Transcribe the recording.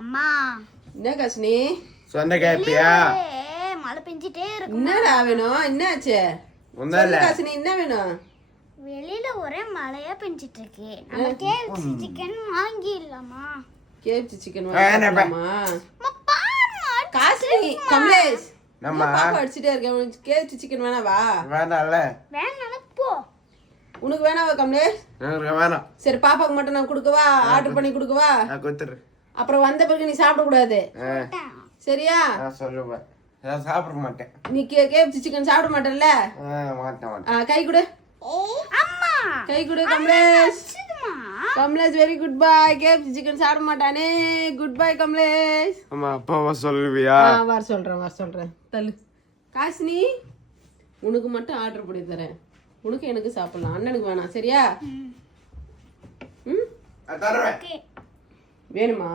அம்மா என்ன கஷ்னி சொன்ன கேப்பியா மழை பெஞ்சிட்டே இருக்கு. என்னடா வேணும்? என்னாச்சு? ஒன்னும் இல்ல கஷ்னி என்ன வேணும்? வெளியில ஒரே மழையா பெஞ்சிட்டு இருக்கு. நம்ம கேஎஃப்சி சிக்கன் வாங்கிடலாமா? கேப்சி சிக்கன் வேணாம். வாங்கலாமா? காசினி கமலேஷ் நம்ம பாப்பா அடிச்சிட்டே இருக்கேன். கேப்சி சிக்கன் வேணாவா? வேணாம்ல வேணாம் போ. உனக்கு வேணாவா கமலேஷ்? எனக்கு வேணாம். சரி பாப்பாக்கு மட்டும் நான் கொடுக்கவா? ஆர்டர் பண்ணி கொடுக்கவா? நான் கொடுத்துரு. அப்புறம் வந்த பிறகு நீ சாப்பிட கூடாது சரியா? நான் சொல்லுவேன். நான் சாப்பிட மாட்டேன். நீ கேப்சி சிக்கன் சாப்பிட மாட்டேல்ல? மாட்டேன் மாட்டேன். கை கொடு. அம்மா கை கொடு கமலேஷ். சும்மா Kamlesh very good boy. KFC chicken சாப்பிட மாட்டானே. Good bye Kamlesh. அம்மா அப்பாவா சொல்லுவியா? வர சொல்றேன் தள்ளு. காசினி உனக்கு மட்டும் ஆர்டர் பண்ணி தரேன். உனக்கு எனக்கு சாப்பிடலாம். அண்ணனுக்கு வேணாம் சரியா? ம் தருவேன். ஓகே வேணுமா?